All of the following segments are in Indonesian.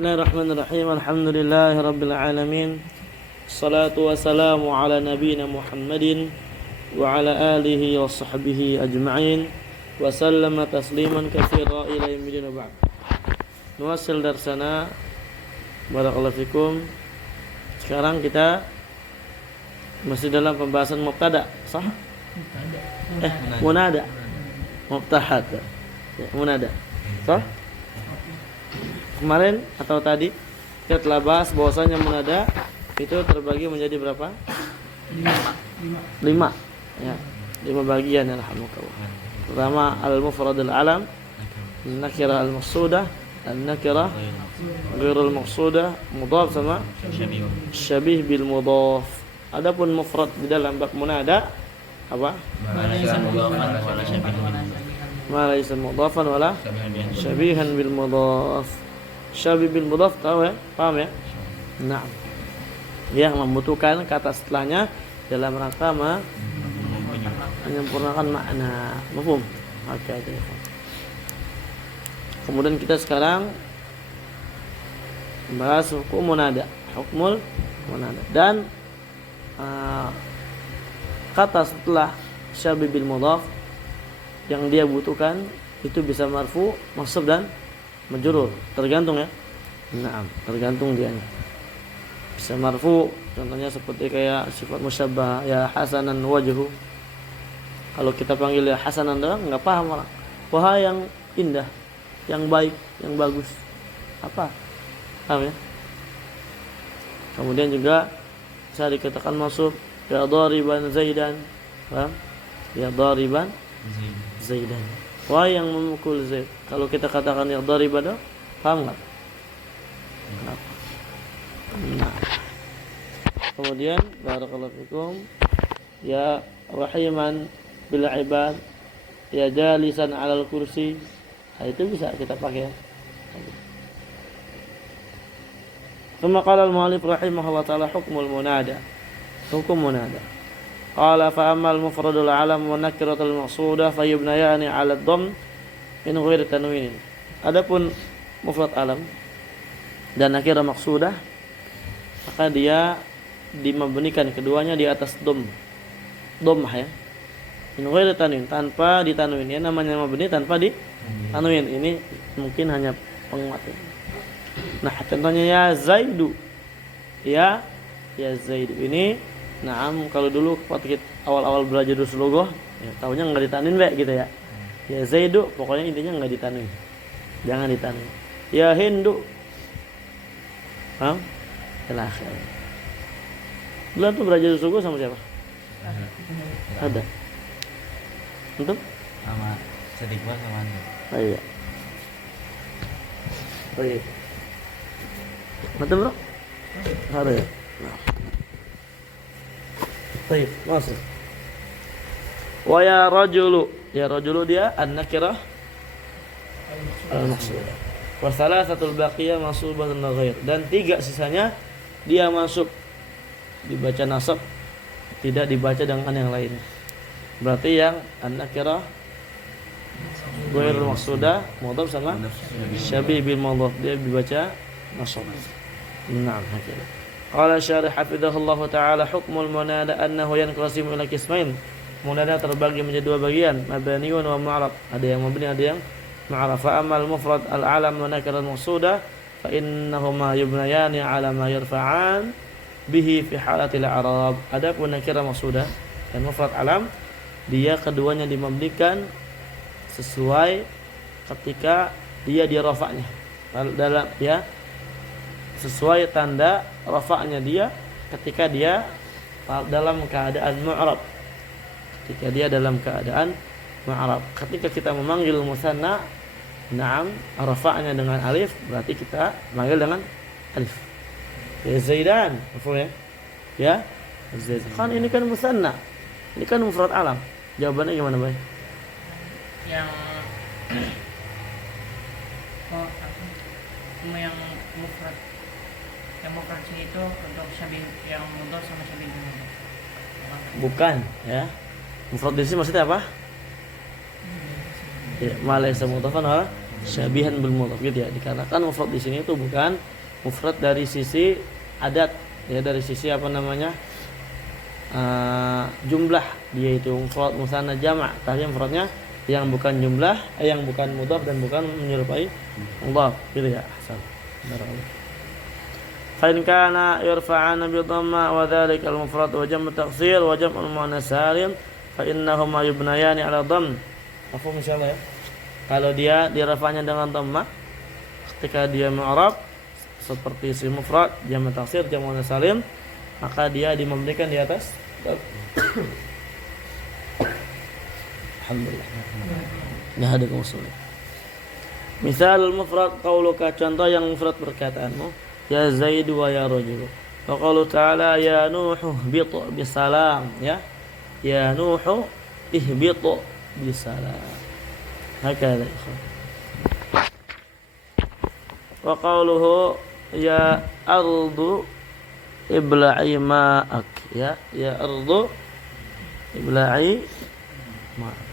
Bismillahirrahmanirrahim. Alhamdulillahirabbil alamin. Assalatu wassalamu ala nabiyyina Muhammadin wa ala alihi wa sahbihi ajma'in wa sallama tasliman katsira ila yaumil ba'd. Nuwasil darsana. Barakallahu fikum. Sekarang kita masih dalam pembahasan mubtada, sah? Munada. Mubtahad. Ya, munada. Sah? Kemarin atau tadi kita telah bahas bahwasanya munada itu terbagi menjadi berapa? 5 ya, 5 bagian. Alhamdulillah. Pertama al-mufradul alam, an-nakirah al-maqsudah, an-nakirah ghairul maqsudah, mudhaf sama syabih bil mudhaf. Adapun mufrad di dalam bab munada apa? Ma laysa mudhafan wala syabihan bil mudhaf. Syabih bil mudhaf, tahu ya? Paham ya? Nah, yang membutuhkan kata setelahnya dalam rangka menyempurnakan makna. Mafhum? Oke. Kemudian kita sekarang bahas hukum munada, hukmul munada. Dan kata setelah syabih bil mudhaf yang dia butuhkan itu bisa marfu, mansub dan majrur, tergantung ya. Nah, tergantung dia. Bisa marfu, contohnya seperti kayak sifat musyabbah, ya hasanan wajhu. Kalau kita panggil ya hasanan doang enggak paham orang. Wahai yang indah, yang baik, yang bagus. Apa? Paham ya? Kemudian juga bisa dikatakan masuk ya dariban zaidan. Paham? Ya dariban zaidan. Wahai yang memukul Zaid. Kalau kita katakan yang dariba, paham enggak? Kenapa? Nah. Kemudian barakallahu fikum, ya rahiman bil ibad, ya jalisan 'alal kursi. Nah, itu bisa kita pakai. Tsumma qala al-mu'allif rahimahullah ta'ala hukmul munada. Hukum munada. Qala fa ammal mufradul alam wa nakiratul maqsudah fayubnayani 'ala ad-dhamm min ghairi tanwin. Adapun mufrad alam dan nakirah maqsudah maka dia dimabnikan keduanya di atas dhammah ya. Min ghairi tanwin, tanpa ditanwin ya, namanya mabni tanpa ditanwin. Ini mungkin hanya penguat. Nah, contohnya ya Zaidu. Ya Zaidu ini. Nah, kalau dulu waktu kita awal-awal belajar Rusulullah, ya tahunya enggak ditanwin gitu ya. Ya Zaidu, pokoknya intinya enggak ditanwin. Jangan ditanwin. Ya Hindu. Paham? Terakhir. Dulu tuh belajar Rusulullah sama siapa? Ada. Untuk? Sama Sedikwa sama Anda. Oh iya. Oh iya. Betul bro? Ada ya? Nah. Baik, masuk. Wa ya rajulu. Ya rajulu dia an-nakirah al-maqsudah. Wa salasatul baqiyah mansubatun ghair. Dan 3 sisanya dia masuk dibaca nasab, tidak dibaca dengan yang lain. Berarti yang an-nakirah ghairul maqsudah mudhaf sama syabih bil mudhaf dia dibaca nasab. Naam, hakika. Qala syarih hafizahullah ta'ala hukmul munada annahu yanqasimu ila qismain. Munada terbagi menjadi 2 bagian, mabniun wa mu'rab. Ada yang mabni, ada yang mu'rab. Fa amal mufrad al-alam wa nakirah maqsudah fa innahuma yubnayani 'ala ma yarfa'an bihi fi halatil i'rab. Adapun nakirah maqsudah dan mufrad alam, dia keduanya dimabnikan sesuai ketika dia dirafa'nya. Dalam ya sesuai tanda rafa'nya dia ketika dia dalam keadaan mu'rab. Ketika dia dalam keadaan mu'rab. Ketika kita memanggil musanna, na'am, rafa'nya dengan alif, berarti kita manggil dengan alif. Ya Zaidan, mafhum ya? Ya Zaid. Kan ini kan musanna. Ini kan mufrad alam. Jawabannya gimana, Bay? Yang yang mufrad sini itu untuk syabih yang mudhaf sama syabih bil mudhaf. Bukan ya. Mufrad di sini maksudnya apa? Ya, ma laysa mudhafan wala syabihan bil mudhaf gitu ya. Dikarenakan mufrad di sini itu bukan mufrad dari sisi adat ya, dari sisi apa namanya? Jumlah, dia itu mufrad musanna jama', tapi mufradnya yang bukan jumlah, yang bukan mudhaf dan bukan menyerupai mudhaf gitu ya. Ahsan. Barakallahu. Fa in kana yurfa'ana bi dhamma wa dzalika al-mufrad wa jam' at-taksir wa jam' al-muannas salim fa innahuma yubnayani 'ala dhamm. Mafhum insyaallah ya. Kalau dia dirafa'nya dengan dhamma ketika dia mu'rab seperti isim mufrad, jam' at-taksir, jam' al-muannas salim, maka dia dimembrikan di atas. Alhamdulillah. Nah, ada usul. Misal mufrad qauluka, contoh yang mufrad perkataanmu, ya Zaid wa ya rajul. Wa qaulu ta'ala ya Nuh ihbit bisalam ya. Ya Nuh ihbit bisalam. Hakala ikhwan. Wa qauluhu ya ardu ibla'i ma'ak ya. Ya ardu ibla'i ma'ak.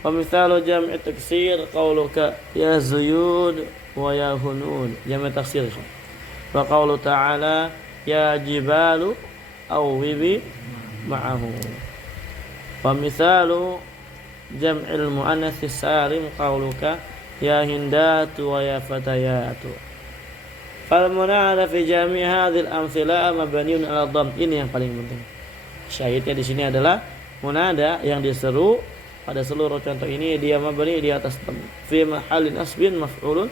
Wa mithalu jam'i taksir qauluka ya Zuyud wa ya Hunun, jam' taksir. Wa qaulu ta'ala ya jibalu awwibi ma'ahu. Wa mithalu jam'il muannats salim qauluka ya Hindatu wa ya Fatayatu. Fal munada fi jami' hadhil amthila mabniun 'ala dhamm. Ini yang paling penting. Syahidnya di sini adalah munada yang diseru pada seluruh contoh ini dia mabni di atas dhamm. Fi mahallin nasbin maf'ulun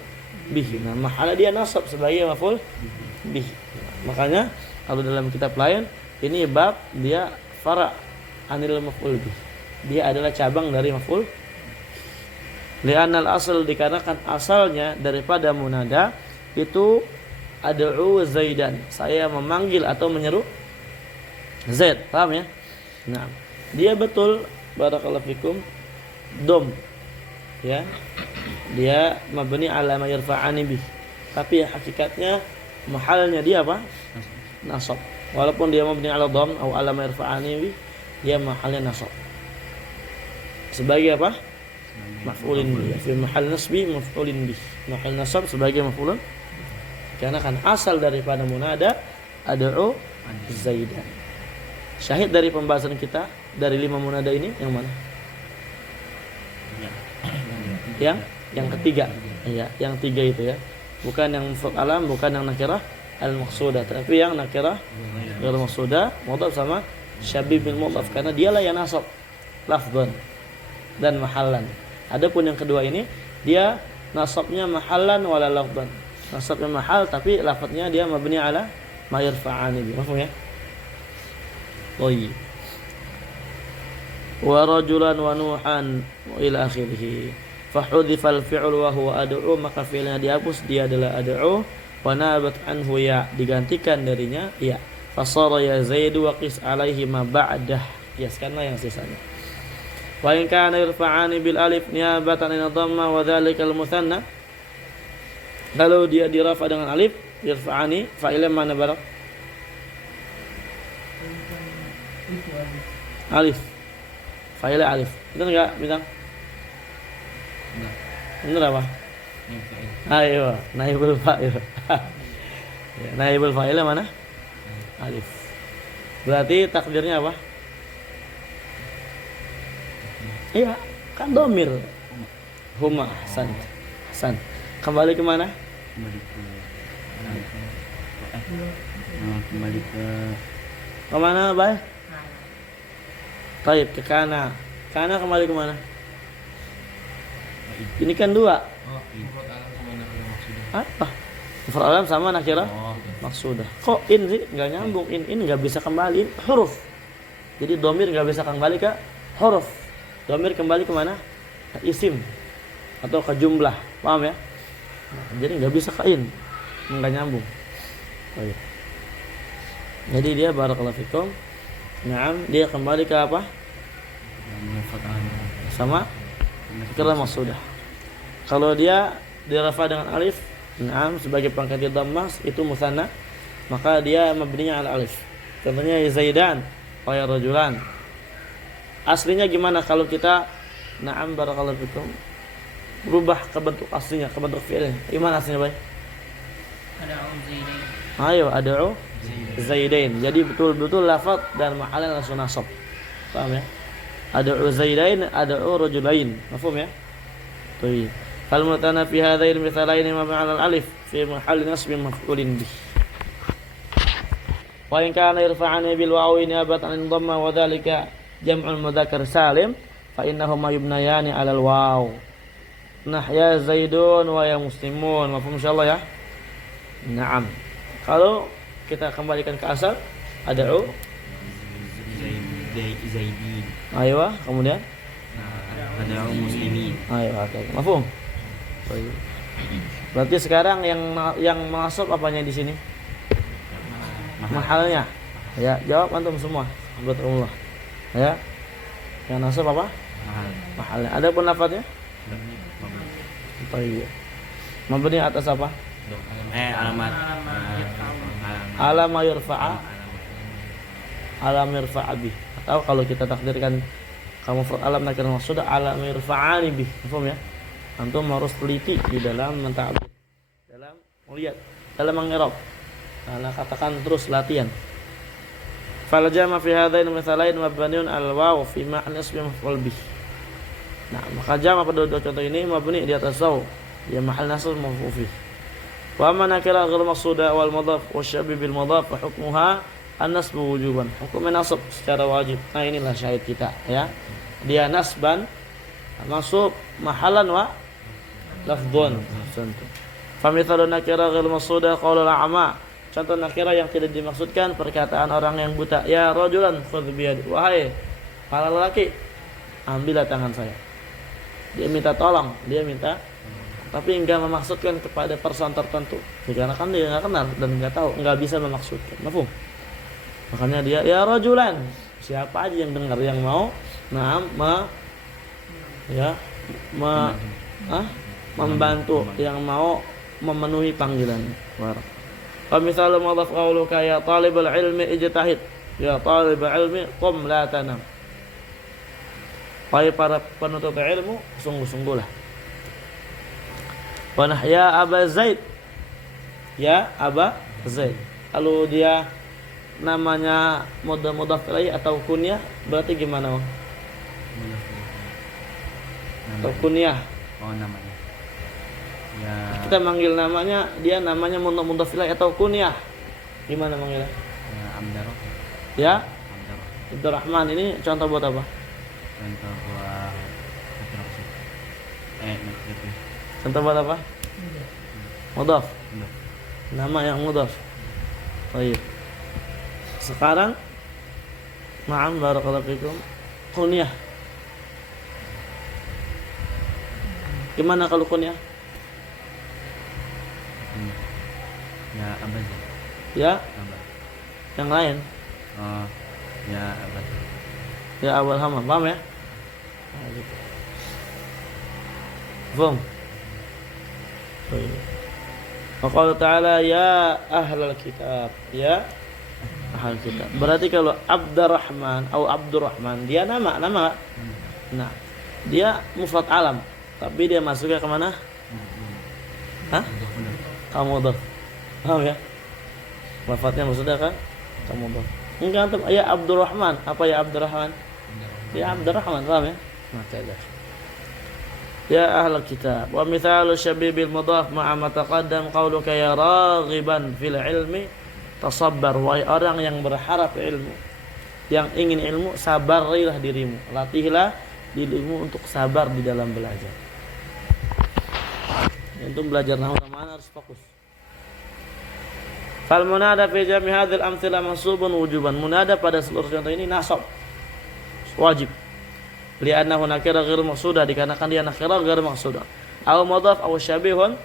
bihi. Nah, mahala dia nasab sebagai maf'ul bihi. Makanya kalau dalam kitab lain ini bab dia fara' anil maf'ul bihi. Dia adalah cabang dari maf'ul. Li'anal asal, dikarenakan asalnya daripada munada itu ad'u Zaidan, saya memanggil atau menyeru Zaid, paham ya? Nah, dia betul barakallahu fikum dom ya, dia mabni ala ma yarfa'ani bih, tapi hakikatnya mahalnya dia apa? Nasab. Walaupun dia mabni ala dom atau ala ma yarfa'ani bih, dia mahalnya nasab sebagai apa? Maf'ulin bih. Fi mahal nasbi maf'ulin bih, mahal nasab sebagai maf'ulun, karena kan asal daripada munada ad'u Zaidan. Syahid dari pembahasan kita dari 5 munada ini yang mana? Yang ketiga. Iya, yang 3 itu ya. Bukan yang mufrad alam, bukan yang nakirah al-maqsudah, tapi yang nakirah al-maqsudah mudhaf sama syabih bil mudhaf, karena dialah yang nasab lafdhan dan mahallan. Adapun yang kedua ini dia nasabnya mahallan wala lafdhan. Nasabnya mahal tapi lafadznya dia mabni ala ma yarfa'ani bi. Paham ya? Baik. Wa rajulan wa nuhan wa ila akhirih. Fa hudhifa al-fi'l wa huwa ad'u, maka fi'ilnya dihapus, dia adalah ad'u, wa nabat anhu ya, digantikan darinya ya. Fa sara ya Zaid wa qis alaihi ma ba'dah, kiaskanlah yang sisanya. Wa in kana yarfa'ani bil alif niyabatan an dhamma wa dhalika al-muthanna. Kalau dia dirafa dengan alif, yarfa'ani, fa'ilnya mana barak? Alif. Fa'ilnya alif. Benar enggak, Bintang? Benar apa? Ayo, naibul fa'il. Naibul fa'ilnya mana? Alif. Berarti takdirnya apa? Iya, kan domir. Huma, Hasan. Hasan. Kembali ke mana? Kembali ke mana, Bay? Taib, ke kana. Kana kembali ke mana? Ini kan 2. Apa? Mufrad alam sama nakirah maksudah. Kok in sih enggak nyambung? In enggak bisa kembali, in huruf. Jadi domir enggak bisa kembali ke huruf. Domir kembali ke mana? Ke isim atau ke jumlah. Paham ya? Jadi nggak bisa kain, nggak nyambung. Oh, iya. Jadi dia barakallahu fikum. Naam, dia kembali ke apa? Sama kira maksudah. Kalau dia dirafa dengan alif, naam, sebagai pangkat dhammah itu musanna, maka dia mabninya ala alif. Contohnya ya Zaidan wa ya rajulan. Aslinya gimana kalau kita naam barakallahu fikum berubah ke bentuk aslinya, ke bentuk fi'ilnya. Gimana aslinya, Bay? Ad'u Zaidain. Ayo, ad'u Zaidain. Jadi betul-betul lafaz dan mahalnya langsung nasab. Paham ya? Ad'u Zaidain, ad'u rajulain. Mafhum ya? Baik. Fal mutana fi hadain mithalain mabni 'ala al-alif fi mahalli nasb maf'ulin bih. Wa in kana yarfa'ani bil wawi niyabatan 'an dhamma wa dhalika jam'ul mudzakkar salim fa innahuma yubnayani 'ala al-waw. Nah, ya Zaidun wa ya muslimun. Mafhum insyaallah ya? Naam. Kalau kita kembalikan ke asal ad'u Zaidin. ayo, kemudian Ad'u muslimin. ayo, oke. Mafhum? Baik. Berarti sekarang yang masuk apanya di sini? Mahalnya. Ya, jawab antum semua. Alhamdulillah. Ya. Yang nasab apa? Mahalnya. Ada pun lafadznya? Baik. Mabni atas apa? Alamat. Alama yurfa'a. Alam yurfa'a bih. Atau kalau kita takdirkan kamu alam nakir maksud alam yurfa'ani bih. Paham ya? Antum harus teliti di dalam menta'abid, dalam melihat, dalam mengirab. Nah, katakan terus latihan. Fal jama fi hadain mithalain mabniun al waw fi ma'na ismi maf'ul bih. Nah, maka jama pada dua contoh ini mabni di atas waw, ya mahal nasb maf'ul bih. Wa man nakira ghairu maqsuda wal mudhaf wa syabi bil mudhaf fa hukmuha an-nasb wujuban. Hukumnya nasab secara wajib. Nah, inilah syahid kita ya. Dia nasban mansub mahalan wa lafdhun. Contoh. Fa mithalu nakira ghairu maqsuda qaulul a'ma. Contoh nakira yang tidak dimaksudkan perkataan orang yang buta. Ya rajulan khudh bi yadi. Wahai para lelaki, ambillah tangan saya. Dia minta tolong, dia minta, tapi enggak memaksudkan kepada person tertentu. Karena kan dia enggak kenal dan enggak tahu, enggak bisa memaksudkan. Mafhum? Makanya dia ya rajulan. Siapa aja yang dengar yang mau membantu, yang mau memenuhi panggilan. Wa misalu mudhaf qauluka ya talibul ilmi ijtahid. Ya talibul ilmi qum la tanam. Wahai para penuntut ilmu, sungguh-sungguhlah. Wa ya Aba Zaid. Ya Aba Zaid. Kalau dia namanya mudhaf ilaih atau kunyah, berarti gimana, Bang? Atau kunyah. Oh, namanya. Ya. Kita manggil namanya, dia namanya mudhaf ilaih atau kunyah. Gimana manggilnya? Ya, Abdarrah. Ya? Abdarrah. Abdurrahman ini contoh buat apa? Contoh buat Contoh buat apa? Mudhaf. Nama yang mudhaf. Baik. Sekarang ma'am barakallahu fikum kunyah. Gimana kalau kunyah? Ya Abaz. Ya? Abaz. Yang lain? Oh, ya Abaz. Ya awal hama, paham ya? Nah, gitu. Faham? Wa qala ta'ala ya ahlal kitab. Ya ahlal kitab. Berarti kalau Abdurrahman atau Abdurrahman, dia nama enggak? Nah, dia mufrad alam, tapi dia masuknya ke mana? Hah? Kamu mudhaf. Paham ya? Lafadznya maksudnya kan? Kamu mudhaf. Enggak antum ya Abdurrahman. Apa ya Abdurrahman? Ya Abdurrahman, paham ya? Maka ya ahlul kitab wa mithalu syabibil mudhaf ma'a ma taqaddam qauluka ya raghiban fil ilmi tasabbar, wahai orang yang berharap ilmu, yang ingin ilmu, sabarilah dirimu, latihlah dirimu untuk sabar di dalam belajar. Untuk belajar nahwu mana harus fokus. Fal munada fi jami' hadzal amtsilah mansubun wujuban. Munada pada seluruh contoh ini nasab, wajib. Li'annahu nakira ghairu maqsudah, dikarenakan dia nakira ghairu maqsudah. Aw mudhaf aw syabihun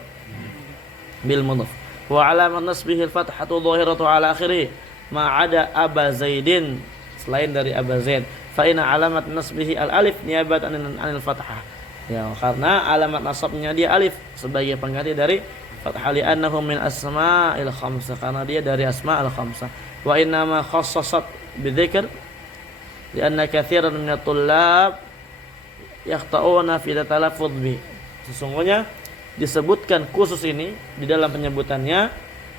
bil mudhaf. Wa alamat nasbihi al-fathatu dhahiratu ala akhirih ma 'ada Aba Zaidin, selain dari Aba Zaid. Fa inna alamat nasbihi al-alif niyabatan 'anil fathah. Ya, karena alamat nasabnya dia alif sebagai pengganti dari fathah, li'annahu min asma'il khamsah, karena dia dari asma'il khamsah. Wa inna ma khassasat bidzikr lianna katsiran min at-tullab yakhta'una fi talaffuz bi. Sesungguhnya disebutkan khusus ini di dalam penyebutannya,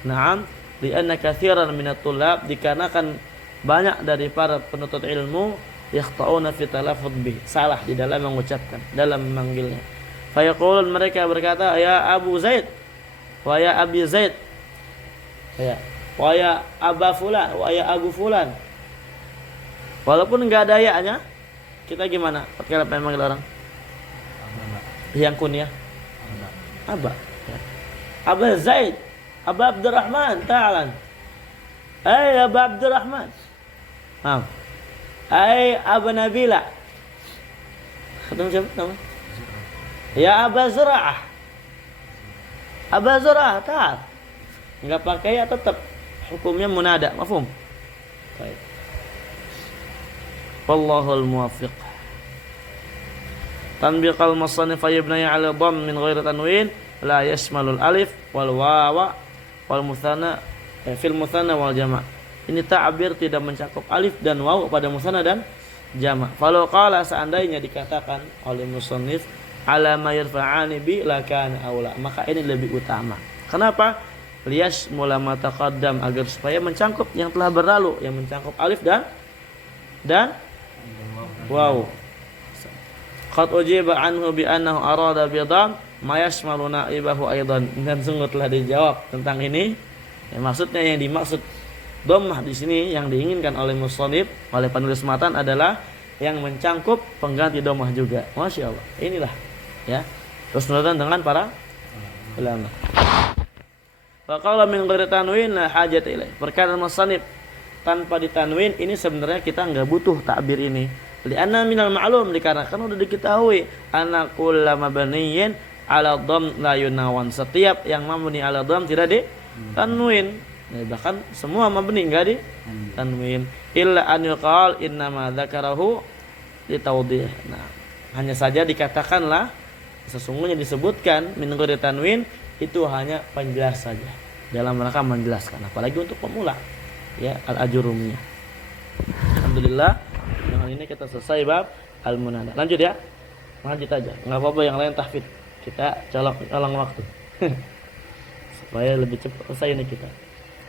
na'am, li'anna katsiran minat tulab, dikarenakan banyak dari para penuntut ilmu yakhta'una fi talaffuz bih, salah di dalam mengucapkan, dalam memanggilnya. Fayaqulun, mereka berkata, ya Abu Zaid, wa ya Abi Zaid, ya, wa ya Aba Fulan, wa ya Abu Fulan. Walaupun enggak ada ya-nya, kita gimana? Pakai apa yang manggil orang? Yang kunyah? Aba. Ya. Aba Zaid, Aba Abdurrahman, ta'alan. Aba Abdurrahman. Aba Nabila. Ketemu siapa nama? Ya Aba Zura'ah. Aba Zura'ah, ta'al. Enggak pakai ya tetap hukumnya munada, mafhum? Baik. Wallahul muwaffiq. Tanbiqal musannif yabnaya 'ala dhamm min ghairi tanwin la yashmalul alif wal wawa wal mutsanna fil mutsanna wal jama'. Ini ta'bir tidak mencakup alif dan waw pada mutsanna dan jama'. Falau qala, seandainya dikatakan oleh musannif ala ma yarfa'ani bi lakana aula, maka ini lebih utama. Kenapa? Liyashmula ma taqaddam, agar supaya mencakup yang telah berlalu, yang mencakup alif dan waw. Qad ujiba anhu bi annahu arada bi dham ma yashmalu na'ibahu aidan. Dan sungguh telah dijawab tentang ini. Ya, maksudnya yang dimaksud dhammah di sini yang diinginkan oleh musannif, oleh penulis matan adalah yang mencangkup pengganti dhammah juga. Masya Allah. Inilah ya. Terus dengan para ulama. Wa qala min ghairi tanwin la hajat ilaih. Perkataan musannif tanpa ditanwin ini sebenarnya kita enggak butuh takbir ini. Lianna minal ma'lum, dikarenakan udah diketahui anna kullu mabniyyin 'ala dhamm la yunawan. Setiap yang mabni 'ala dhamm tidak ditanwin. Nah, bahkan semua mabni enggak ditanwin. Illa an yuqal inna ma dzakarahu litawdih. Nah, hanya saja dikatakanlah sesungguhnya disebutkan min ghairi tanwin itu hanya penjelas saja, dalam rangka menjelaskan, apalagi untuk pemula ya, al-ajurumiyah. Alhamdulillah, dengan ini kita selesai bab al-munada. Lanjut ya, lanjut aja, nggak apa-apa yang lain tahfidz, kita colong waktu supaya lebih cepat selesai ini kita.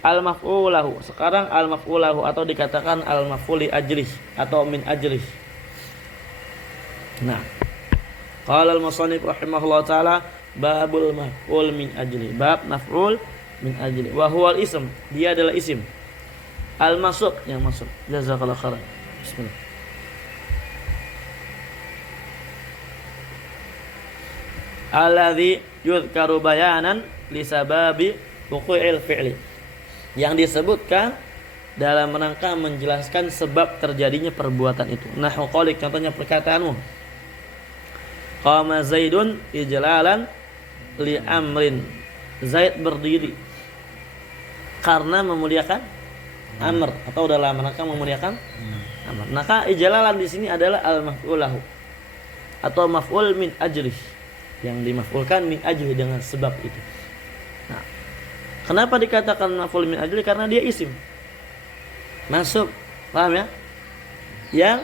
Al-maf'ulahu, sekarang al-maf'ulahu atau dikatakan al-maf'uli ajrih atau min ajrih. Nah, qala al-musannif rahimahullah taala babul maf'ul min ajli, bab maf'ul min ajli wa huwa al-ism, dia adalah isim al-masuk, yang masuk. Jazakallahu khairan. Bismillah. Alladhi yudhkaru bayanan li sababi wuqu'il fi'li, yang disebutkan dalam rangka menjelaskan sebab terjadinya perbuatan itu. Nahwu qalik, contohnya perkataanmu, qama Zaidun ijlalan li amrin, Zaid berdiri karena memuliakan amr, atau dalam rangka memuliakan amr. Maka ijlalan di sini adalah al-maf'ulahu atau maf'ul min ajrih, yang dimaf'ulkan min ajrih dengan sebab itu. Nah, kenapa dikatakan maf'ul min ajrih? Karena dia isim masuk, paham ya? Yang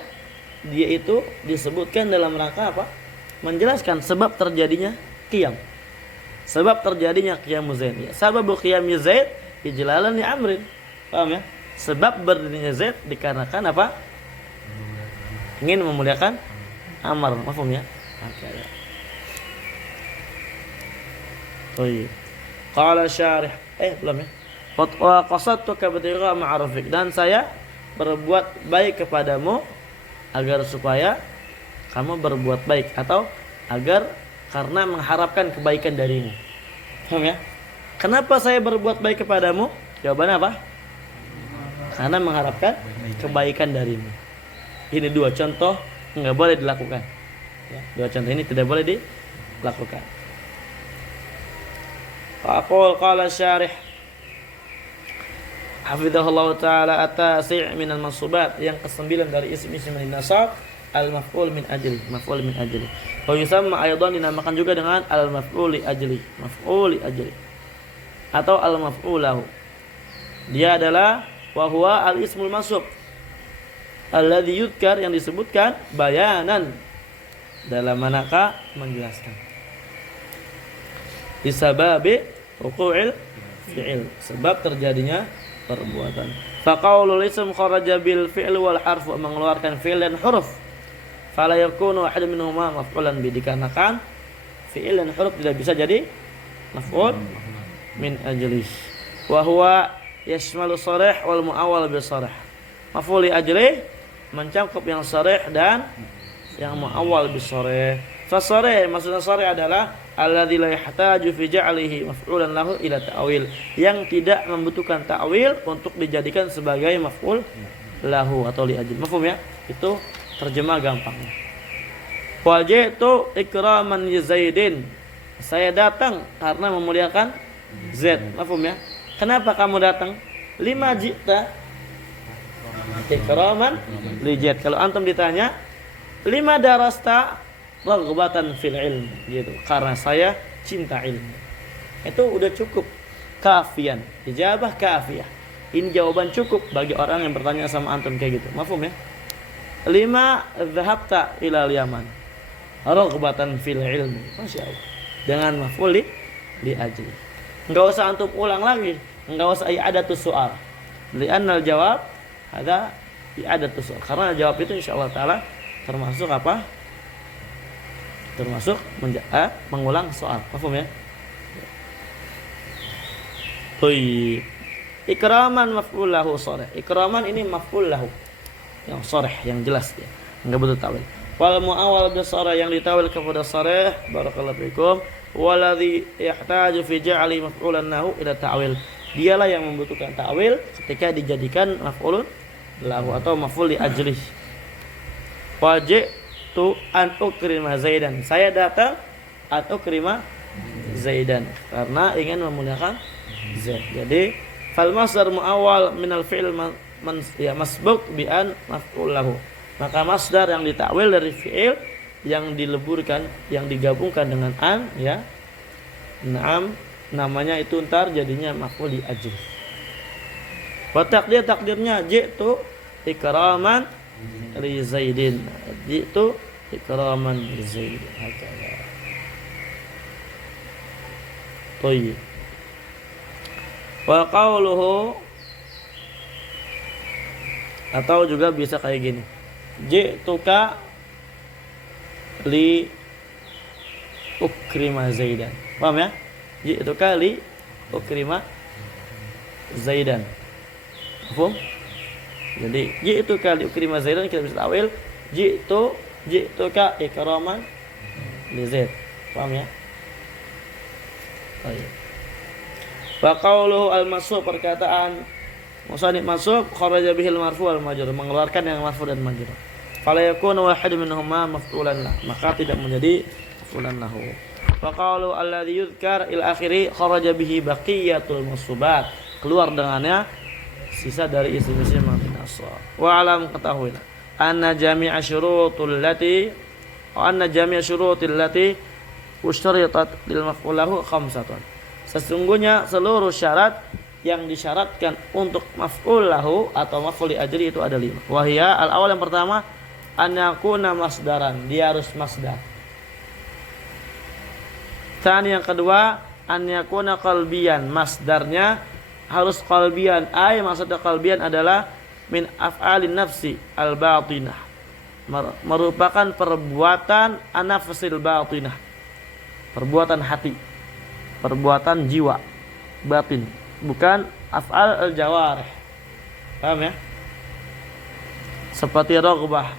dia itu disebutkan dalam rangka apa? Menjelaskan sebab terjadinya qiyam. Sebab terjadinya qiyamu Zaid. Ya, sababu qiyami Zaid ijlalan li amrin. Paham ya? Sebab berdirinya Zaid dikarenakan apa? Ingin memuliakan Amr. Paham ya? Oke ya. Baik. Qala syarih. Belum ya? Wa qasadtuka bitigha ma'rufik, dan saya berbuat baik kepadamu agar supaya kamu berbuat baik, atau agar karena mengharapkan kebaikan darimu. Paham ya? Kenapa saya berbuat baik kepadamu? Jawabannya apa? Karena mengharapkan kebaikan darimu. Ini dua contoh enggak boleh dilakukan. Ya, dua contoh ini tidak boleh dilakukan. Aqul qala syarih hafizahullah taala at-tasi' min al-mansubat, yang ke-9 dari isim-isim yang nasab, al-maf'ul min ajli, maf'ul min ajli. Wa yusamma aidan, dinamakan juga dengan al-maf'ul li ajli, maf'ul li ajli, atau al-maf'ulahu. Dia adalah wa huwa al-ismul mansub alladzi yudkar, yang disebutkan bayanan dalam manaka menjelaskan. Bisababi wuqu'il fi'il, sebab terjadinya perbuatan. Faqaulul ism kharaja bil fi'l wal harf, mengeluarkan fi'il dan huruf. Fala yakunu ahad minhuma maf'ulan bi, dikarenakan fi'il dan huruf tidak bisa jadi maf'ul min ajlih. Wa huwa yashmalu sharih wal muawwal bi sharih. Maf'ul li ajlih mencakup yang sharih dan yang muawwal bi sharih. Fa sharih, maksudnya sharih adalah alladzi la yahtaju fi ja'lihi maf'ulan lahu ila ta'wil, yang tidak membutuhkan ta'wil untuk dijadikan sebagai maf'ul lahu atau li ajli. Mafhum ya? Itu terjemah gampangnya. Wajitu ikraman li Zaidin, saya datang karena memuliakan Zaid. Mafhum ya? Kenapa kamu datang? Lima jita ikraman li Zaid. Kalau antum ditanya lima darasta raghbatan fil ilm, gitu, karena saya cinta ilmu. Itu udah cukup, kafian, ijabah kafiyah. Ini jawaban cukup bagi orang yang bertanya sama antum kayak gitu. Mafhum ya? Lima dhahabta ilal Yaman raghbatan fil ilm, Masya Allah, dengan maf'ul li ajli. Enggak usah antum ulang lagi, enggak usah i'adatus soal. Li'annal jawab ada i'adatus soal, karena jawab itu insyaallah taala termasuk apa? Termasuk mengulang soal. Paham ya? Baik. Ikraman maf'ul lahu sharih. Ikraman ini maf'ul lahu yang sharih, yang jelas dia. Enggak butuh ta'wil. Wal mu'awwal bi sharih, yang ditawil kepada sharih, barakallahu fikum, waladzi yahtaju fi ja'li maf'ulan lahu ila ta'wil. Dialah yang membutuhkan ta'wil ketika dijadikan maf'ulun lahu atau maf'ul li ajlih. Wajib tu an ukrima Zaidan, saya datang an ukrima Zaidan karena ingin memuliakan Zaid. Jadi fal masdar muawwal min al fi'l masbuq bi an maf'ul lahu, maka masdar yang ditakwil dari fi'il yang dileburkan, yang digabungkan dengan an, ya, naam, namanya itu ntar jadinya maf'ul li ajli. Wa takdirnya jitu ikraman li Zaidin, jitu ikraman li Zaidin. Hakala. Thayyib. Wa qawluhu, atau juga bisa kayak gini, ji'tuka li ukrima Zaidan. Paham ya? Ji'tuka li ukrima Zaidan. Paham? Jadi ji'tuka li ukrima Zaidan kita bisa tawil ji'tuka ikraman li Zaid. Paham ya? Baik. Wa qawluhu al-mas'ub, perkataan musannif mas'ub, kharaja bihil marfu' wal majrur, mengeluarkan yang marfu' dan majrur. Fala yakunu wahid minhuma maf'ulan lah, maka tidak menjadi maf'ulan lahu. Wa qawluhu alladzi yudhkar ila akhiri kharaja bihi baqiyatul mansubat, keluar dengannya sisa dari isim-isim mabni nasab. Wa alam, ketahuilah anna jami'a syurutul lati usyritat lil maf'ul lahu khamsatun. Sesungguhnya seluruh syarat yang disyaratkan untuk maf'ul lahu atau maf'ul li ajli itu ada 5. Wahia, al-awal, yang pertama, an yakuna masdaran, dia harus masdar. Tsani, yang kedua, an yakuna qalbiyan, masdarnya harus qalbiyan. Maksudnya qalbiyan adalah min af'alin nafsi al-batinah, merupakan perbuatan an-nafsil batinah, perbuatan hati, perbuatan jiwa batin, bukan af'al al-jawarih. Paham ya? Seperti raghbah,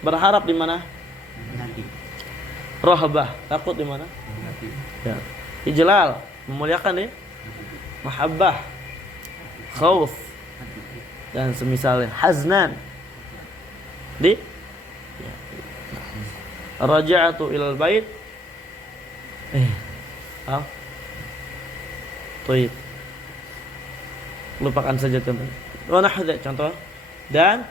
berharap di mana? Nanti. Rahbah, takut di mana? Nanti. Ya. Ijlal, memuliakan ya. Mahabbah, khauf, dan semisalnya. Haznan, di ya. Raja'atu ilal bait. Baik. Lupakan saja contohnya. Wa nahda, contoh. Dan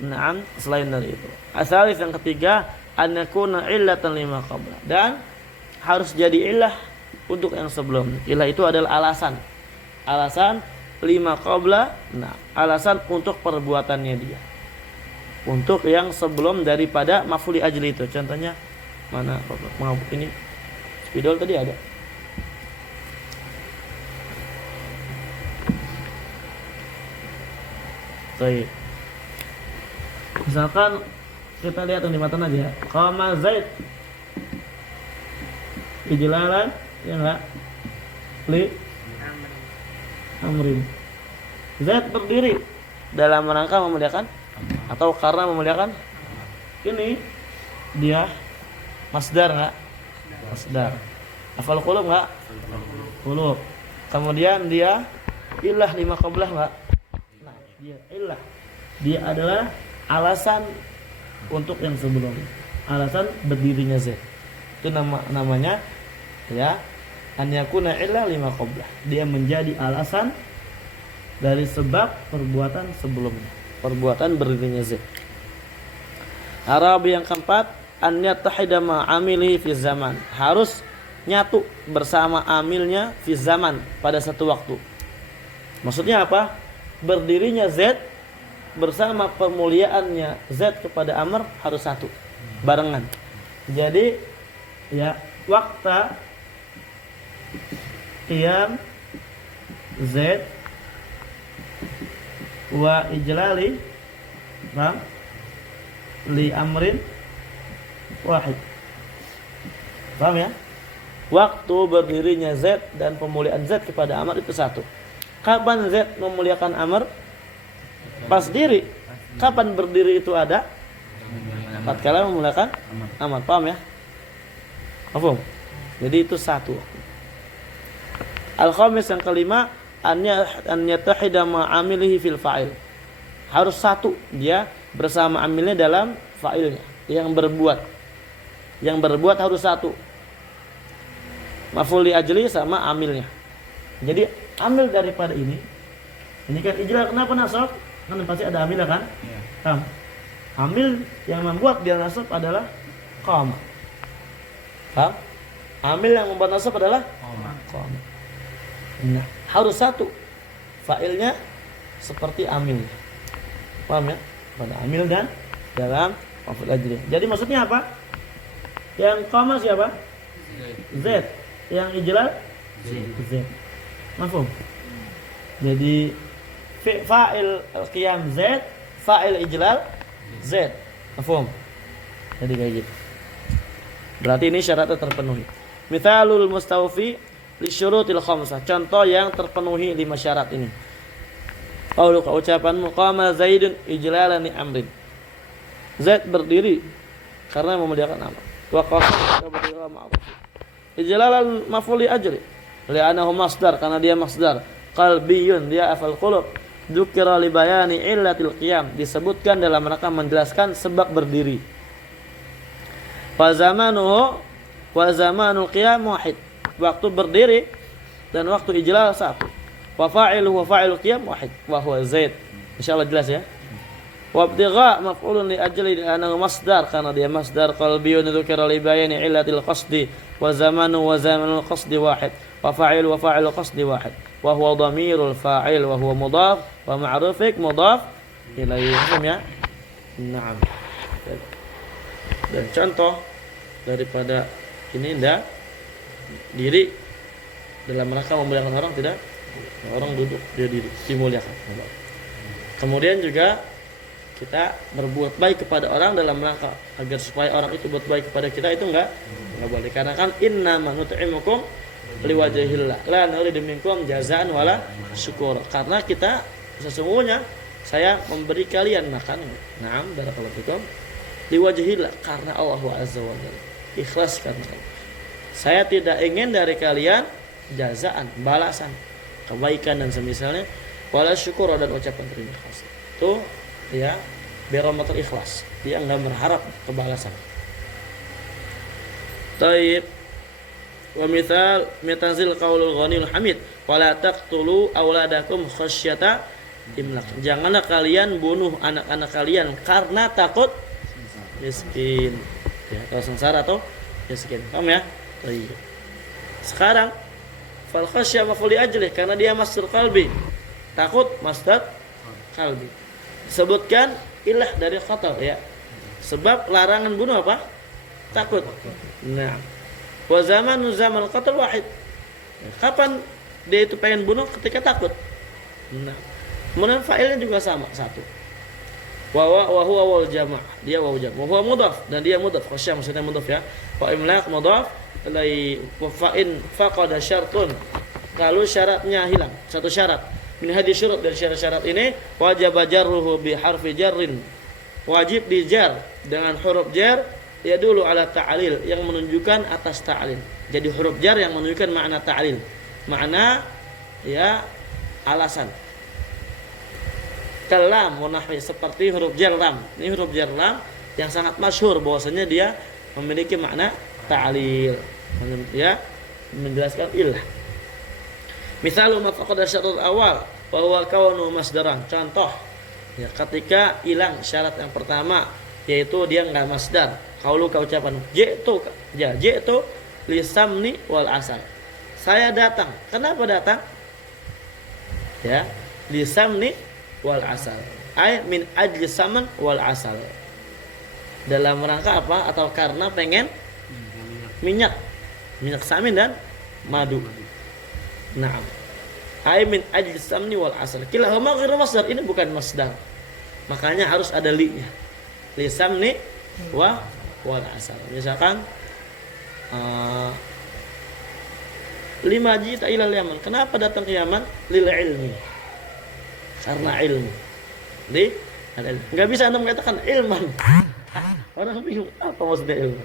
na'am, selain dari itu. Asalis, yang ketiga, an yakuna illatan lima qabla, dan harus jadi illah untuk yang sebelum. Illah itu adalah alasan. Alasan lima qabla, nah, alasan untuk perbuatannya dia. Untuk yang sebelum daripada maf'ul li ajli itu. Contohnya mana? Ini spidol tadi ada. Baik. Misalkan kita lihat yang di matan aja. Qama Zaid ijlalan, ya enggak? Li amrin. Zaid berdiri dalam rangka memuliakan atau karena memuliakan. Ini dia masdar enggak? Masdar. Hafal qulub enggak? Qulub. Kemudian dia ilah lima qablah enggak? Nah, dia ilah. Dia adalah alasan untuk yang sebelumnya. Alasan berdirinya Z. Itu namanya ya an yakuna illa lima qablah. Dia menjadi alasan dari sebab perbuatan sebelumnya. Perbuatan berdirinya Z. Arabi yang keempat, an yattahida ma'amilihi fi zaman. Harus nyatu bersama amilnya fi zaman pada satu waktu. Maksudnya apa? Berdirinya Z bersama pemuliaannya Z kepada Amr harus satu, barengan. Jadi ya waktu qiyam Z wa ijlali li amrin wahid. Paham ya? Waktu berdirinya Z dan pemuliaan Z kepada Amr itu satu. Kapan Z memuliakan Amr? Pas diri. Kapan berdiri itu ada? Tatkala memuliakan Amr. Paham ya? Paham? Jadi itu satu. Al-khamis yang kelima, an yatahida ma'amilihi fil fa'il. Harus satu dia bersama amilnya dalam fa'ilnya, yang berbuat. Yang berbuat harus satu. Maf'ul li ajli sama amilnya. Jadi amil daripada ini kan ijlal, kenapa nasab? Kan pasti ada amil kan? Iya. Amil yang membuat dia nasab adalah qama. Paham? Amil yang membuat nasab adalah qama. Nah, harus satu. Fa'ilnya seperti amil. Paham ya? Pada amil dan dalam maf'ul ajli. Jadi maksudnya apa? Yang qama siapa? Z. Yang ijlal? Z. Mafhum? Jadi fa'il qiyam Z, fa'il ijlal Z. Mafhum? Jadi kayak gitu. Berarti ini syaratnya terpenuhi. Mithalul mustawfi li syurutil khamsah. Contoh yang terpenuhi 5 syarat ini. Qauluka ucapanmu qama Zaidun ijlalan li amrin. Zaid berdiri karena memuliakan Amr. Wa qasama berdiri ma'ruf. Ijlalan maf'ul li ajli. Li'annahu masdar, karena dia masdar. Qalbiyun, dia afal qulub. Dzukira li bayani illatil qiyam, disebutkan dalam rangka menjelaskan sebab berdiri. Wa zamanuhu wa zamanul qiyam wahid. Waktu berdiri dan waktu ijlal satu. Wa fa'iluhu wa fa'ilul qiyam wahid, wa huwa Zaid. Insyaallah jelas ya. Wa ibtigha maf'ulun li ajli annahu masdar, karena dia masdar. Qalbiyun dzukira li bayani illatil qasdi wa zamanu wa zamanul qasdi wahid. Wa fa'il wa fa'ilul qasdi wahid. Wa huwa dhamirul fa'il wa huwa mudhaf wa ma'rufik mudhaf ilaihi. Ya? Naam. Dan contoh daripada ini ndak diri dalam rangka memuliakan orang, tidak, orang duduk dia diri dimuliakan. Kemudian juga kita berbuat baik kepada orang dalam rangka agar supaya orang itu berbuat baik kepada kita, itu enggak boleh, karena kan inna nut'imukum liwajhillah la nuridu minkum jazaan wala syukur. Karena kita sesungguhnya saya memberi kalian makan, na'am barakallahu fikum, liwajhillah, karena Allah azza wa jalla, ikhlas karena Allah. Saya tidak ingin dari kalian jazaan, balasan, kebaikan dan semisalnya, wala syukur, dan ucapan terima kasih. Itu ya beramatul ikhlas, dia enggak berharap kebalasan. Taib. Wa mithal mitazil qaulul ghanil hamid wala taqtulu auladakum khasyata imlaq. Janganlah kalian bunuh anak-anak kalian karena takut miskin. Ya, kalau sengsara atau miskin. Paham ya? Baik. Sekarang fal khasyah maf'ul ajli, karena dia masdar qalbi. Takut masdar qalbi. Sebutkan ilah dari khatar ya. Sebab larangan bunuh apa? Takut. Nah, wa zamanu zaman qatl wahid. Kapan dia itu pengen bunuh? Ketika takut. Nah, Kemudian fa'ilnya juga sama satu. Wa huwa wal jama', dia waw jama'. Wa huwa mudhaf dan dia mudhaf. Khasyah maksudnya mudhaf ya. Wa imlaq mudhaf ilai wa fa'in faqada syartun. Kalau syaratnya hilang, satu syarat. Min hadis syurut dari syarat-syarat ini wajib jarruhu bi harfi jarrin. Wajib dijar dengan huruf jar ya dulu ala ta'lil yang menunjukkan atas ta'lil. Jadi huruf jar yang menunjukkan makna ta'lil. Makna ya alasan. Kalam munahwi seperti huruf jar lam. Ini huruf jar lam yang sangat masyhur bahwasanya dia memiliki makna ta'lil. Ya, menjelaskan illah. Misalnya ma faqada syartul awal wa huwa kaunu masdaran. Contoh ya ketika hilang syarat yang pertama yaitu dia enggak masdar. Qaulu ka ucapan ji'tu ya ji'tu lisamni wal asal. Saya datang. Kenapa datang? Ya, lisamni wal asal. Ay min ajli saman wal asal. Dalam rangka apa? Atau karena pengen minyak samin dan madu. Naam. Ay min ajli samni wal asal. Kilahuma ghairu masdar. Ini bukan masdar. Makanya harus ada li-nya. Li samni wa wal asal. Misalkan 5 jita ilal Yaman. Kenapa datang ke Yaman? Lil ilmi. Karena ilmu. Jadi, enggak bisa Anda mengatakan ilman. Orang bingung apa maksudnya ilmu.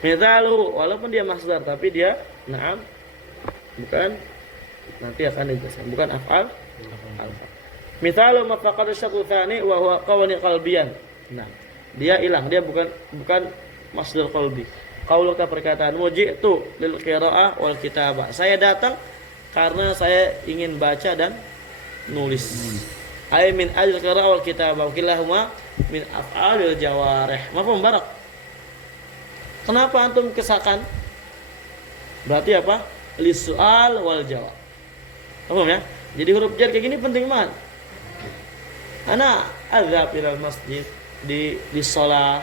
Mithalu walaupun dia masdar tapi dia na'am bukan nanti akan dijelaskan bukan af'al. Mithalu ma faqad syartu tsani wa huwa qawli qalbiyan. Nah, dia hilang, dia bukan masdar qalbi. Qaulu ka perkataan muji'tu lil qira'ah wal kitabah. Saya datang karena saya ingin baca dan nulis. Ay min al qira'ah wal kitabah kilahuma min af'alil jawarih. Mafhum barak? Kenapa antum kesakan? Berarti apa? Lisu'al wal jawab. Paham ya? Jadi huruf jar kayak gini penting banget. Ana adzhab ila masjid di shalah,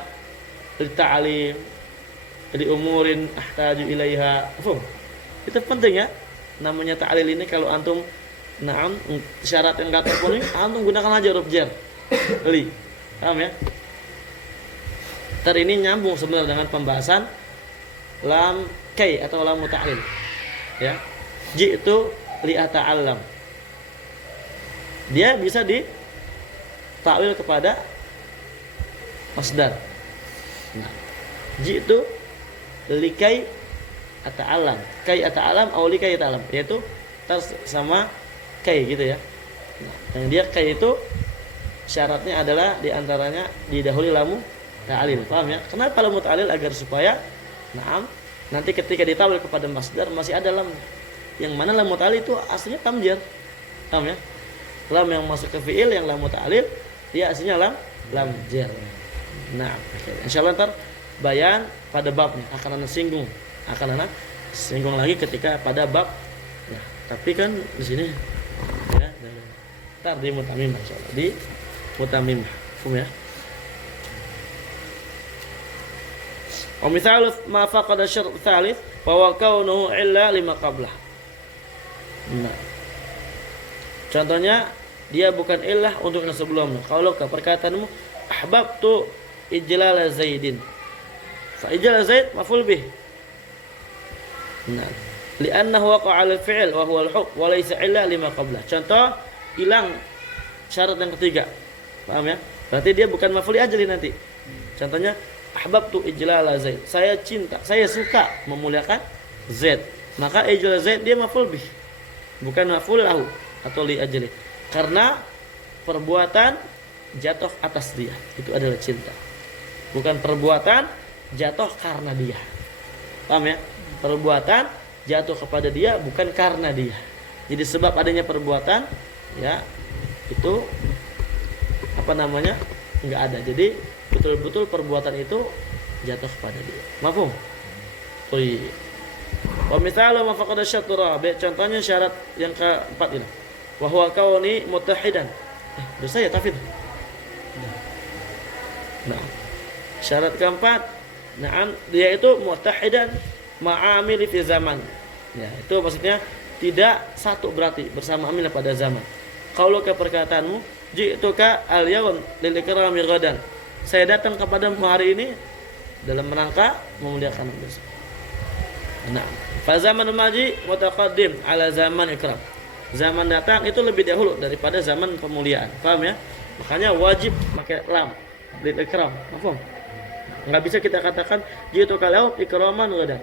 di ta'lim, di umurin ahtaju ilaiha. Paham? Itu penting ya. Namanya ta'lil ini kalau antum na'am syarat yang enggak terpenuhi, antum gunakan aja huruf jar. Li. Paham ya? Ini nyambung sebenarnya dengan pembahasan lam kai atau lam ta'lil. Ya. Ji'tu li ata'allam. Dia bisa di takwil kepada masdar. Nah, ji'tu likai ata'allam. Kai ata'allam atau likai ata'allam, yaitu sama kai gitu ya. Nah, yang dia kai itu syaratnya adalah diantaranya didahului lamu ta'lil. Paham ya? Kenapa lamu ta'lil? Agar supaya nanti ketika ditawil kepada masdar masih ada lam. Yang mana lamu ta'lil itu aslinya lam jar. Paham ya? Lam yang masuk ke fi'il yang lamu ta'lil dia aslinya lam jar. Nah, insyaallah ntar bayan pada babnya akan ana singgung lagi ketika pada bab. Nah, tapi kan di sini ya ntar di mutamimah insyaallah di mutamimah. Paham ya? Wa mithalu ma faqada syart tsalits wa huwa kaunuhu illa lima qablah. Nah. Contohnya dia bukan illah untuk yang sebelumnya. Kalau ke perkataanmu ahbabtu ijlal Zaidin. Fa ijlal Zaid maf'ul bih. Nah, li'annahu waqa'a al-fi'l wa huwa al-hukm wa laysa illa lima qablah. Contoh hilang syarat yang ketiga. Paham ya? Berarti dia bukan maf'ul ajli nanti. Contohnya ahbabtu ijlal Zaid. Saya cinta, saya suka memuliakan Zaid. Maka ijlal Zaid dia maf'ul bih. Bukan maf'ul lahu atau li ajli. Karena perbuatan jatuh atas dia. Itu adalah cinta. Bukan perbuatan jatuh karena dia. Paham ya? Perbuatan jatuh kepada dia bukan karena dia. Jadi sebab adanya perbuatan ya itu enggak ada. Jadi betul-betul perbuatan itu jatuh kepada dia. Mafhum? Baik. Wa mithalu ma faqada syartu rabi'. Contohnya syarat yang keempat ini. Wa huwa kauni muttahidan. Dosa ya tafid. Nah. Syarat keempat, dia itu muttahidan ma'amil fi zaman. Ya, itu maksudnya tidak satu berarti bersama amil pada zaman. Qauluka perkataanmu, ji'tuka al-yawm lil ikrami ghadan. Saya datang kepadamu hari ini dalam rangka memuliakan besok. Nah, fa zamanul maji mutaqaddim ala zaman ikram. Zaman datang itu lebih dahulu daripada zaman pemuliaan. Paham ya? Makanya wajib pakai lam lil ikram. Paham? Enggak bisa kita katakan ji'tuka al-yawm ikraman ghadan.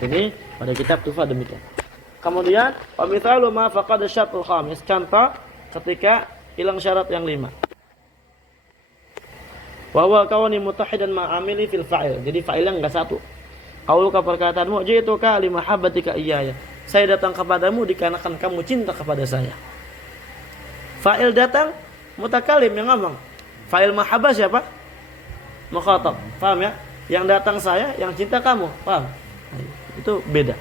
Ini pada kitab Tuhfah demikian. Kemudian, wa mithalu ma faqad syartul khamis. Contoh ketika hilang syarat yang 5. Wa huwa kauni mutahidan ma'amili fil fa'il. Jadi fa'ilnya enggak satu. Qauluka perkataanmu, ji'tuka li mahabbatika iyaya. Saya datang kepadamu dikarenakan kamu cinta kepada saya. Fa'il datang, mutakalim yang ngomong. Fa'il mahabbah siapa? Mukhatab. Paham ya? Yang datang saya, yang cinta kamu. Paham? Itu beda.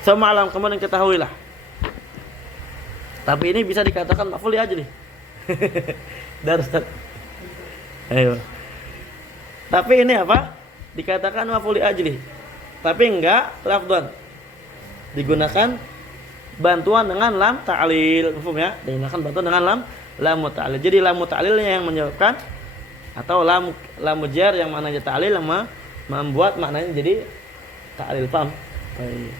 Semalam kemudian ketahuilah. Tapi ini bisa dikatakan maf'ul ajli. Darus. Ayo. Tapi ini apa? Dikatakan maf'ul ajli. Tapi enggak lafdhan. Digunakan bantuan dengan lam ta'lil. Paham ya? Digunakan bantuan dengan lam ta'lil. Jadi lam ta'lilnya yang menyebabkan atau lam jar yang maknanya ta'lil yang membuat maknanya jadi ta'lil. Paham? Baik.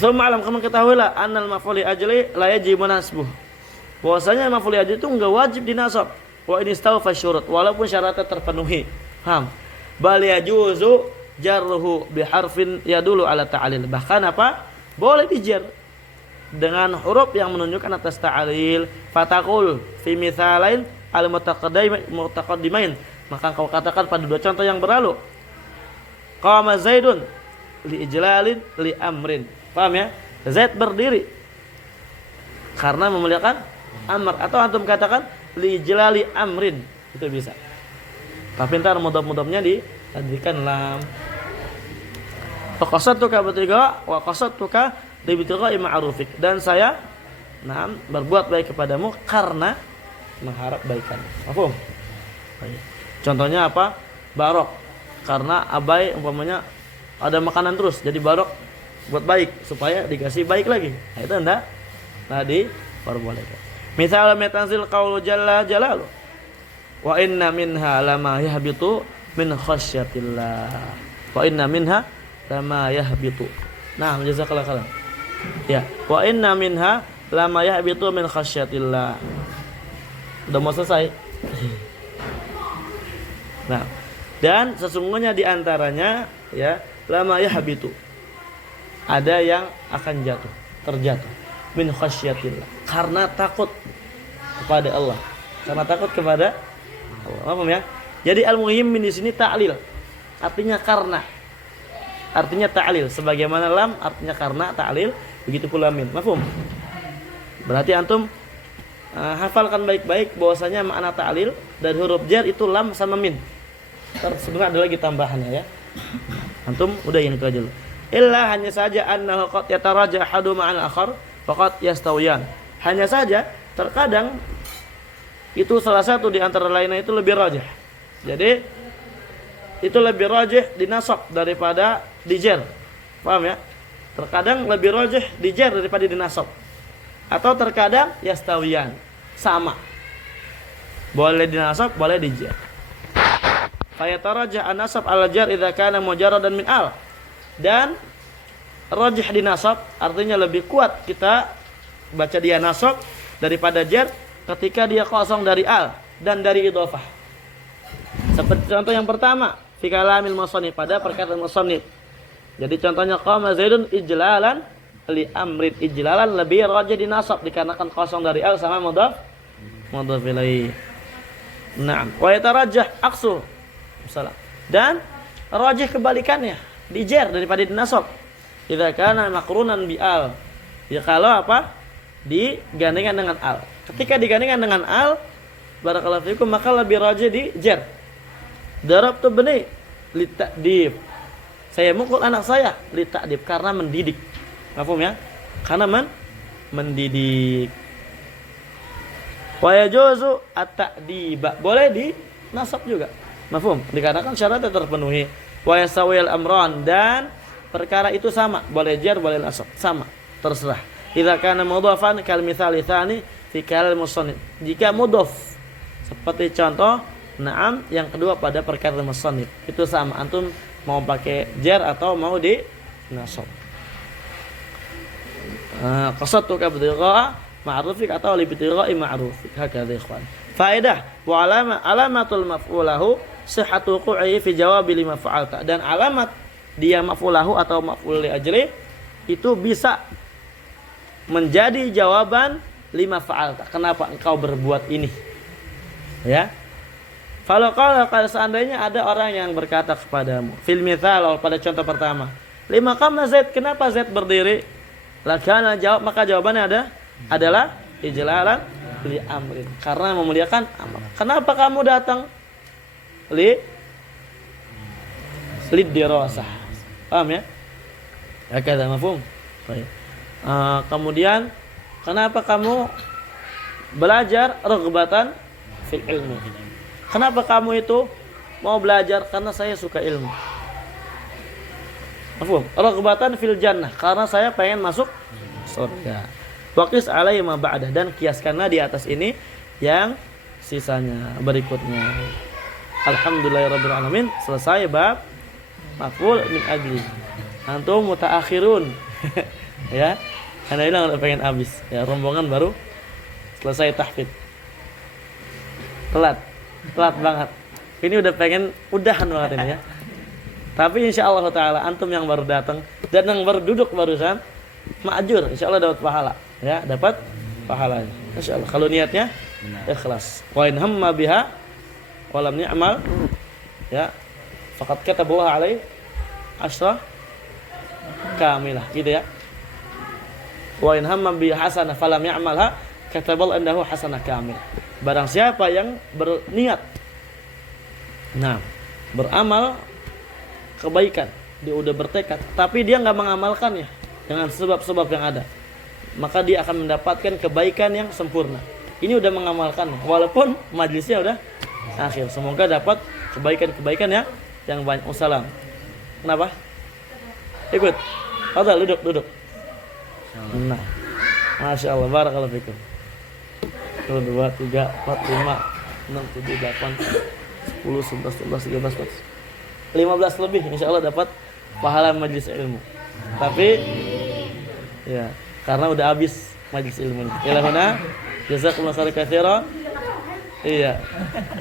Semalam kamu ketahuilah annal maf'ul ajli la yajib nasbuh. Bahwasanya maf'ul ajli itu enggak wajib dinasab. Wa in istawfa syurut, walaupun syaratnya terpenuhi. Paham? Bal yajuzu jarruhu bi harfin yadullu ala ta'lil. Bahkan apa? Boleh dijar dengan huruf yang menunjukkan atas ta'lil. Fataqul fi mithalain al mutaqaddimain. Maka kau katakan pada dua contoh yang berlalu. Qama Zaidun li ijlalin li amrin. Paham ya? Zaid berdiri karena memuliakan amr. Atau antum katakan li ijlali amrin. Itu bisa. Tapi ntar mudhaf-mudhafnya dihadirkan lam. Fa qasadtuka bitiga wa qasadtuka li bitiga ma'rufik. Dan saya berbuat baik kepadamu karena mengharap baikan. Paham? Contohnya apa? Barok. Karena abai umpamanya ada makanan terus, jadi barok buat baik supaya dikasih baik lagi. Nah, itu enggak tadi perbolehkan. Misal metanzil qaulu jalla jalalu. Wa inna minha lama yahbitu min khasyatillah. Wa inna minha lama yahbitu. Nah, jazakallahu khairan. Ya, wa inna minha lama yahbitu min khasyatillah. Udah mau selesai. Nah, dan sesungguhnya di antaranya ya lama yahbitu, ada yang akan jatuh, terjatuh min khasyatillah, karena takut kepada Allah. Karena takut kepada Allah. Paham ya? Jadi al-muhim di sini ta'lil. Artinya karena. Artinya ta'lil sebagaimana lam artinya karena ta'lil, begitu pula min. Mafhum? Berarti antum hafalkan baik-baik bahwasanya makna ta'lil dari huruf jar itu lam sama min. Sebenarnya ada lagi tambahannya ya. Antum udah yang itu aja dulu. Illa hanya saja annahu qad yataraja hadu ma'al akhar faqad yastawiyan. Hanya saja terkadang itu salah satu di antara lainnya itu lebih rajih. Jadi itu lebih rajih dinasab daripada dijar. Paham ya? Terkadang lebih rajih dijar daripada dinasab. Atau terkadang yastawiyan, sama. Boleh dinasab, boleh dijar. Fayataraja an-nasab al-jar idza kana mujarradan min al. Dan rajih dinasab artinya lebih kuat kita baca dia nasab daripada jar ketika dia kosong dari al dan dari idhofah. Seperti contoh yang pertama, fi kalamil musannif, pada perkataan musannif. Jadi contohnya qama Zaidun ijlalan li amrin. Ijlalan lebih rajih dinasab dikarenakan kosong dari al sama mudhaf ilaih. Naam, wa yatarajjah aqsu. Salah. Dan rajih kebalikannya, dijar daripada dinasab. Idza kana maqrunan bi al. Ya kalau apa? Digandengkan dengan al. Ketika digandengkan dengan al, barakallahu fikum, maka lebih rajih di jar. Darabtu bani li ta'dib. Saya mukul anak saya li ta'dib, karena mendidik. Paham ya? Karena mendidik. Wa yajuzu at-ta'diba. Boleh di nasab juga. Mafhum? Dikarenakan syaratnya terpenuhi. Wa yasawil amran, dan perkara itu sama, boleh jar boleh nasab, sama, terserah. Idza kana mudhafan kal mithali tsani fi kalam musannif. Jika mudhaf seperti contoh na'am yang kedua pada perkara musannif, itu sama, antum mau pakai jar atau mau di nasab. Qasadtuka bidgha ma'rufik atau li bidgha ma'rufik, hakadha ikhwan. Faedah wa alamatul maf'ulahu sihhatu wuqu'i fi jawabi lima fa'alta, dan alamat dia maf'ulahu atau maf'ul li ajli itu bisa menjadi jawaban lima fa'alta, kenapa engkau berbuat ini, ya. Kalau seandainya ada orang yang berkata kepadamu fil mithal, pada contoh pertama, lima qama Zaid, kenapa Zaid berdiri, lakana jawab, maka jawabannya adalah ijlalan li amrin, karena memuliakan amr. Kenapa kamu datang? Li dirasah. Paham ya? Hakadha mafhum. Baik. Kemudian kenapa kamu belajar raghbatan fil ilmi? Kenapa kamu itu mau belajar? Karena saya suka ilmu. Mafhum? Raghbatan fil jannah, karena saya pengen masuk surga. Waqis alaihi ma ba'dah, dan kiaskanlah di atas ini yang sisanya berikutnya. Alhamdulillahirabbil alamin. Selesai bab maf'ul min ajli. Antum mutaakhirun. Ya. Karena hilang udah pengen habis. Ya, rombongan baru selesai tahfidz. Telat banget. Ini udah pengen udahan banget ini ya. Tapi insyaallah taala antum yang baru datang dan yang baru duduk barusan ma'jur, insyaallah dapat pahala, ya, dapat pahalanya insyaallah kalau niatnya ikhlas. Wa in hamma biha wa lam ya'mal, ya, faqad kataballahu alaihi asra kamilah, gitu ya. Wa in hamma bi hasanah falam ya'malha kataballahu indahu hasanah kamilah. Barang siapa yang berniat beramal kebaikan, dia udah bertekad tapi dia nggak mengamalkannya dengan sebab-sebab yang ada, maka dia akan mendapatkan kebaikan yang sempurna. Ini udah mengamalkannya walaupun majlisnya udah akhir. Semoga dapat kebaikan-kebaikan ya yang banyak. Wassalam. Kenapa? Ikut. Fadhal, duduk. Nah, Masya Allah, barakallahu fikum. 1, 2, 3, 4, 5, 6, 7, 8, 10, 11, 12, 13, 14, 15 lebih, insya Allah dapat pahala majlis ilmu. Tapi ya, karena udah habis majlis ilmu. Ilahuna jazakumullahu khairan katsiran. Iya,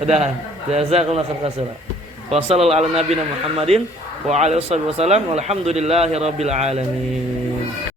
udahan. Jazakumullahu khairan katsiran. Wa sallallahu ala nabiyina Muhammadin wa alihi wasallam. Walhamdulillahirabbil alamin.